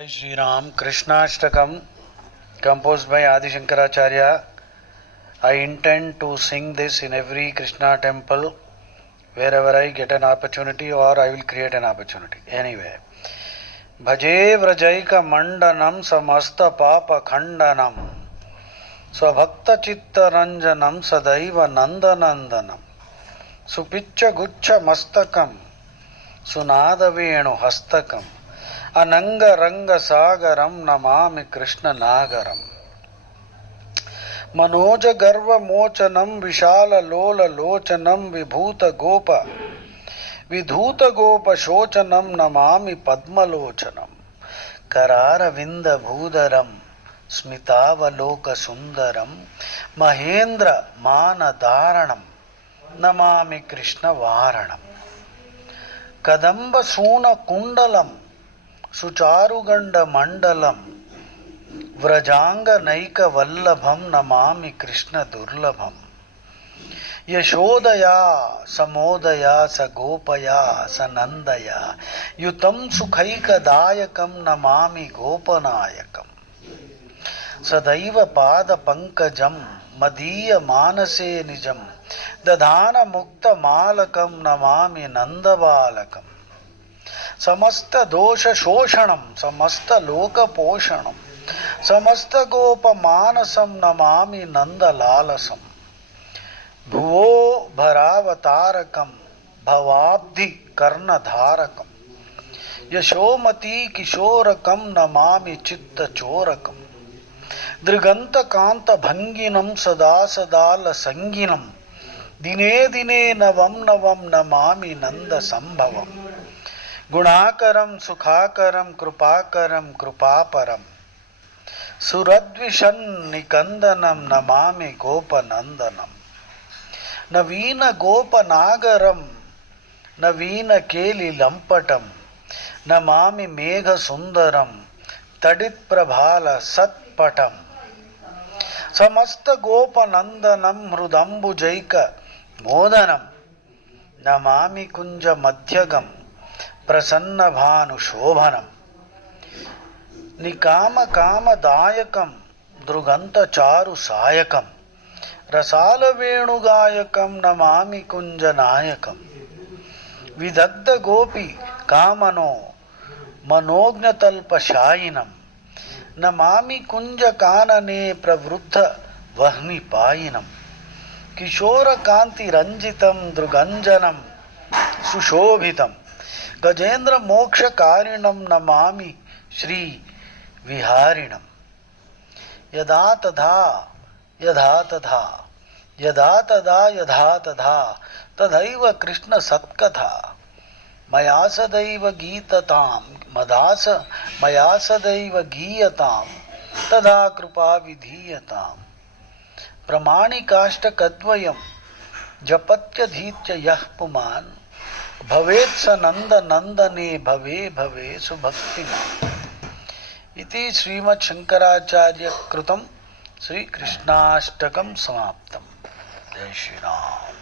Jai Shri Ram. Krishnashtakam, composed by Adi Shankaracharya. I intend to sing this in every Krishna temple wherever I get an opportunity or I will create an opportunity. Anyway. Bhaje Vrajaika Mandanam Samasta Papa Khandanam Swabhakta Chitta Ranjanam Sadaiva Nandanandanam Supicha Gucha Mastakam Sunada Venu Hastakam Ananga Ranga Sagaram Namami Krishna Nagaram Manoja Garva Mochanam Vishala Lola Lochanam Vibhuta Gopa Vidhuta Gopa Shochanam Namami Padmalochanam Karara Vinda Bhudaram Smitavaloka Sundaram Mahendra Mana Dharanam Namami Krishna Varanam Kadamba Suna Kundalam Sucharuganda Mandalam Vrajanga Naika Vallabham Namami Krishna Durlabham Yashodaya Samodaya Sagopaya Sanandaya Yutam Sukhaika Dayakam Namami Gopanayakam Sadaiva Pada Pankajam Madhiya Manase Nijam Dadhana Mukta Malakam Namami Nandabalakam Samasta Dosha Shoshanam Samasta Loka Poshanam Samasta Gopa Manasam Namami Nandalalasam Bhuvo Bharavatarakam Bhavabdhi Karnadharakam Yashomati Kishorakam Namami Chitta Chorakam Driganta Kanta Bhanginam Sada Sadala Sanginam Dine Dine Navam Navam Namami Nanda Sambhavam Gunakaram Sukhakaram Krupakaram Krupaparam Suradvishan Nikandanam Namami Gopanandanam Navina Gopanagaram Navina Keli Lampatam Namami Megha Sundaram Tadit Prabhala Satpatam Samasta Gopanandanam Hrudambu Jaika Modanam Namami Kunja Madhyagam Prasanna Bhanu Shobhanam Nikama Kama Dayakam Druganta Charu Sayakam Rasala Venugayakam Namami Kunjanayakam Vidagda Gopi Kamano Manognatalpa Shayinam Namami Kunja Kanane Pravruddha Vahni Payinam Kishora Kanti Ranjitam Druganjanam Sushobhitam Gajendra Moksha Karinam Namami Shri Viharinam Yada Tadha Yadha Tadha Yadha Tada Yadha Tadha Tadhaiva Krishna Satkatha Mayasadaiva Gitatam Madasa Mayasadaiva Giyatam Tadha Krupa Vidhiyatam Pramanikashta Kadvayam Japatya Dhitya Yah Puman Bhavet Nanda Nandane Bhave Bhave Subhaktina Iti Srimad Shankaracharya Krutam Sri Krishnashtakam Samaptam. Jai Shri Ram.